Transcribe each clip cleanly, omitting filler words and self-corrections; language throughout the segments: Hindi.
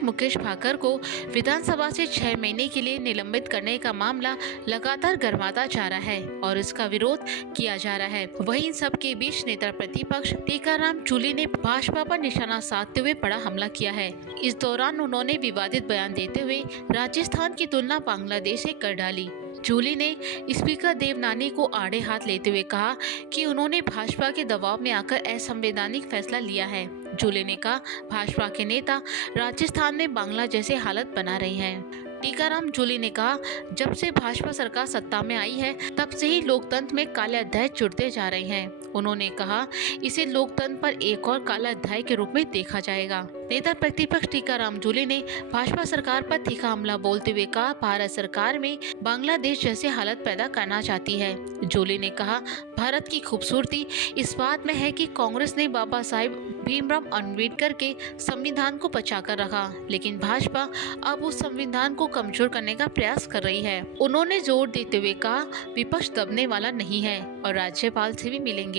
विधायक मुकेश भाकर को विधानसभा से 6 महीने के लिए निलंबित करने का मामला लगातार गर्माता जा रहा है और इसका विरोध किया जा रहा है। वहीं इन सब के बीच नेता प्रतिपक्ष टीकाराम जूली ने भाजपा पर निशाना साधते हुए बड़ा हमला किया है। इस दौरान उन्होंने विवादित बयान देते हुए राजस्थान की तुलना बांग्लादेश से कर डाली। जूली ने स्पीकर देवनानी को आड़े हाथ लेते हुए कहा कि उन्होंने भाजपा के दबाव में आकर असंवैधानिक फैसला लिया है। जूली ने कहा, भाजपा के नेता राजस्थान में बांग्ला जैसे हालत बना रहे हैं। टीकाराम जूली ने कहा, जब से भाजपा सरकार सत्ता में आई है तब से ही लोकतंत्र में काले अध्याय जुड़ते जा रहे हैं। उन्होंने कहा, इसे लोकतंत्र पर एक और काला अध्याय के रूप में देखा जाएगा। नेता प्रतिपक्ष टीकाराम जूली ने भाजपा सरकार पर तीखा हमला बोलते हुए कहा, भारत सरकार में बांग्लादेश जैसे हालत पैदा करना चाहती है। जूली ने कहा, भारत की खूबसूरती इस बात में है कि कांग्रेस ने बाबा साहिब भीमराव अम्बेडकर के संविधान को बचाकर रखा, लेकिन भाजपा अब उस संविधान को कमजोर करने का प्रयास कर रही है। उन्होंने जोर देते हुए कहा, विपक्ष दबने वाला नहीं है और राज्यपाल से भी मिलेंगे।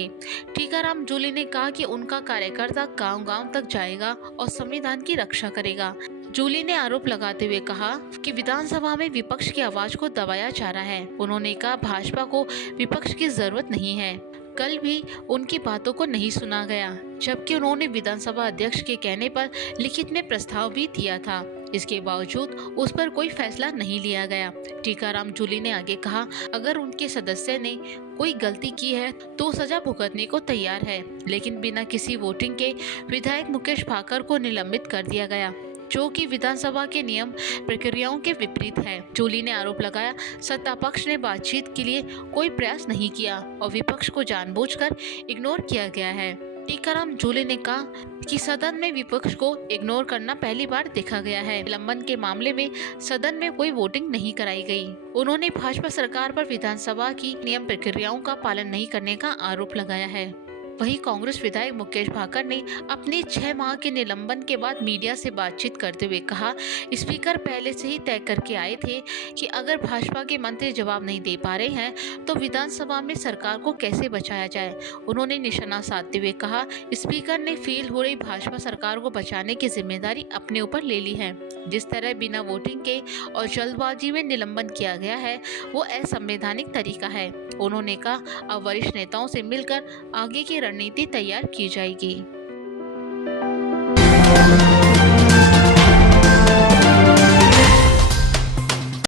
टीकाराम जूली ने कहा कि उनका कार्यकर्ता गांव-गांव तक जाएगा और संविधान की रक्षा करेगा। जूली ने आरोप लगाते हुए कहा कि विधानसभा में विपक्ष की आवाज को दबाया जा रहा है। उन्होंने कहा, भाजपा को विपक्ष की जरूरत नहीं है। कल भी उनकी बातों को नहीं सुना गया, जबकि उन्होंने विधानसभा अध्यक्ष के कहने पर लिखित में प्रस्ताव भी दिया था। इसके बावजूद उस पर कोई फैसला नहीं लिया गया। टीकाराम जूली ने आगे कहा, अगर उनके सदस्य ने कोई गलती की है तो सजा भुगतने को तैयार है, लेकिन बिना किसी वोटिंग के विधायक मुकेश भाकर को निलंबित कर दिया गया, जो कि विधानसभा के नियम प्रक्रियाओं के विपरीत है। जूली ने आरोप लगाया, सत्ता पक्ष ने बातचीत के लिए कोई प्रयास नहीं किया और विपक्ष को जानबूझकर इग्नोर किया गया है। टीकाराम जूली ने कहा कि सदन में विपक्ष को इग्नोर करना पहली बार देखा गया है। निलंबन के मामले में सदन में कोई वोटिंग नहीं कराई गई। उन्होंने भाजपा सरकार पर विधानसभा की नियम प्रक्रियाओं का पालन नहीं करने का आरोप लगाया है। वहीं कांग्रेस विधायक मुकेश भाकर ने अपने 6 माह के निलंबन के बाद मीडिया से बातचीत करते हुए कहा, स्पीकर पहले से ही तय करके आए थे कि अगर भाजपा के मंत्री जवाब नहीं दे पा रहे हैं तो विधानसभा में सरकार को कैसे बचाया जाए। उन्होंने निशाना साधते हुए कहा, स्पीकर ने फेल हो रही भाजपा सरकार को बचाने की जिम्मेदारी अपने ऊपर ले ली है। जिस तरह बिना वोटिंग के और जल्दबाजी में निलंबन किया गया है वो असंवैधानिक तरीका है। उन्होंने कहा, अब वरिष्ठ नेताओं से मिलकर आगे की रणनीति तैयार की जाएगी।